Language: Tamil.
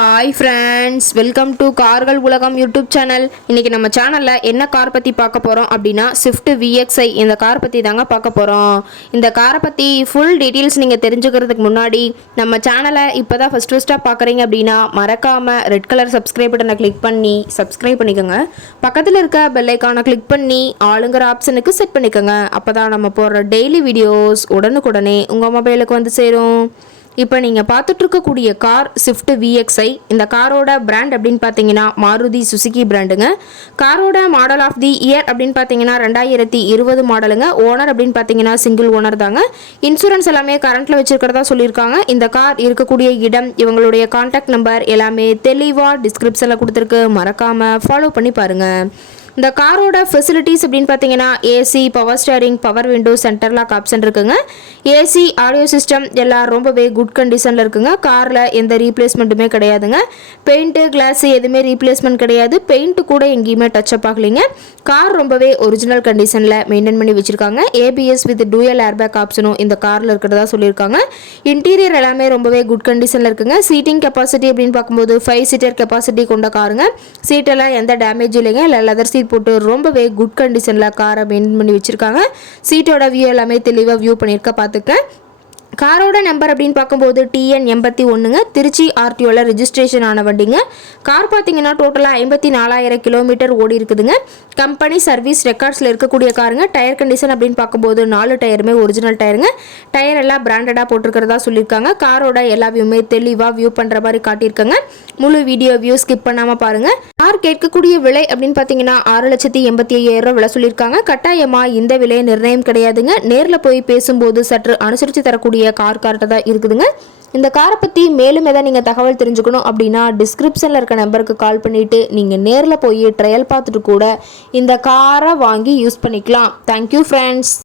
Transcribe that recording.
ஹாய் ஃப்ரெண்ட்ஸ், வெல்கம் டு கார்கள் உலகம் யூடியூப் சேனல். இன்றைக்கி நம்ம சேனலில் என்ன கார் பற்றி பார்க்க போகிறோம் அப்படின்னா ஸ்விஃப்ட் VXi இந்த கார் பற்றி தாங்க பார்க்க போகிறோம். இந்த காரை பற்றி ஃபுல் டீட்டெயில்ஸ் நீங்கள் தெரிஞ்சுக்கிறதுக்கு முன்னாடி நம்ம சேனலை இப்போ தான் ஃபஸ்ட்டாக பார்க்குறீங்க அப்படின்னா மறக்காமல் ரெட் கலர் சப்ஸ்கிரைப் பட்டனை கிளிக் பண்ணி சப்ஸ்கிரைப் பண்ணிக்கோங்க. பக்கத்தில் இருக்க பெல் ஐக்கானை கிளிக் பண்ணி ஆளுங்கிற ஆப்ஷனுக்கு செட் பண்ணிக்கோங்க. அப்போ தான் நம்ம போடுற டெய்லி வீடியோஸ் உடனுக்குடனே உங்கள் மொபைலுக்கு வந்து சேரும். இப்போ நீங்கள் பார்த்துட்ருக்கக்கூடிய கார் ஸ்விஃப்ட் VXi. இந்த காரோட பிராண்ட் அப்படின்னு பார்த்தீங்கன்னா மாருதி சுசுகி பிராண்டுங்க. காரோட மாடல் ஆஃப் தி இயர் அப்படின்னு பார்த்தீங்கன்னா 2020 மாடலுங்க. ஓனர் அப்படின்னு பார்த்தீங்கன்னா சிங்கிள் ஓனர் தாங்க. இன்சூரன்ஸ் எல்லாமே கரண்ட்டில் வச்சுருக்கிறதா சொல்லியிருக்காங்க. இந்த கார் இருக்கக்கூடிய இடம், இவங்களுடைய கான்டாக்ட் நம்பர் எல்லாமே தெளிவாக டிஸ்கிரிப்ஷனில் கொடுத்துருக்கு. மறக்காமல் ஃபாலோ பண்ணி பாருங்கள். இந்த காரோட ஃபெசிலிட்டிஸ் அப்படின்னு பார்த்தீங்கன்னா AC, power steering, power window, centre lock option இருக்குங்க. ஏசி, ஆடியோ சிஸ்டம் எல்லாம் ரொம்பவே குட் கண்டிஷனில் இருக்குங்க. காரில் எந்த ரீப்ளேஸ்மெண்ட்டுமே கிடையாதுங்க. பெயிண்ட்டு, கிளாஸு எதுவுமே ரீப்ளேஸ்மெண்ட் கிடையாது. பெயிண்ட்டு கூட எங்கேயுமே டச்சப் ஆகலைங்க. கார் ரொம்பவே ஒரிஜினல் கண்டிஷனில் மெயின்டைன் பண்ணி வச்சுருக்காங்க. ABS வித் டூயல் ஏர்பேக் ஆப்ஷனும் இந்த காரில் இருக்கிறதா சொல்லியிருக்காங்க. இன்டீரியர் எல்லாமே ரொம்பவே குட் கண்டிஷனில் இருக்குங்க. சீட்டிங் கெப்பாசிட்டி அப்படின்னு பார்க்கும்போது 5 சீட்டர் கெப்பாசிட்டி கொண்ட காருங்க. சீட்டெல்லாம் எந்த டேமேஜ் இல்லைங்க. இல்லை லெதர் சீட் போட்டு ரொம்பவே குட் கண்டிஷனில் காரை மெயின்டைன் பண்ணி வச்சுருக்காங்க. சீட்டோட வியூ எல்லாமே தெளிவாக வியூ பண்ணியிருக்க பார்த்துக்க. காரோட நம்பர் அப்படின்னு பார்க்கும்போது TN 81ங்க. திருச்சி RTOவில் ரெஜிஸ்ட்ரேஷன் ஆன வண்டிங்க. கார் பார்த்தீங்கன்னா டோட்டலாக 54,000 கிலோமீட்டர் ஓடி இருக்குதுங்க. கம்பெனி சர்வீஸ் ரெக்கார்ட்ஸில் இருக்கக்கூடிய காருங்க. டயர் கண்டிஷன் அப்படின்னு பார்க்கும்போது 4 டயருமே ஒரிஜினல் டயருங்க. டயர் எல்லாம் பிராண்டடாக போட்டிருக்கிறதா சொல்லியிருக்காங்க. காரோட எல்லா வியூமே தெளிவாக வியூ பண்ணுற மாதிரி காட்டியிருக்காங்க. முழு வீடியோ வியூ ஸ்கிப் பண்ணாமல் பாருங்கள். கார் கேட்கக்கூடிய விலை அப்படின்னு பார்த்தீங்கன்னா 6,85,000 விலை சொல்லியிருக்காங்க. கட்டாயமாக இந்த விலை நிர்ணயம் கிடையாதுங்க. நேரில் போய் பேசும்போது சற்று அனுசரித்து தரக்கூடிய கார் கார்ட்ட தான் இருக்குதுங்க. இந்த காரை பற்றி மேலும் எதாவது நீங்கள் தகவல் தெரிஞ்சுக்கணும் அப்படின்னா டிஸ்கிரிப்ஷனில் இருக்க நம்பருக்கு கால் பண்ணிவிட்டு நீங்கள் நேரில் போய் ட்ரையல் பார்த்துட்டு கூட இந்த காரை வாங்கி யூஸ் பண்ணிக்கலாம். Thank you friends.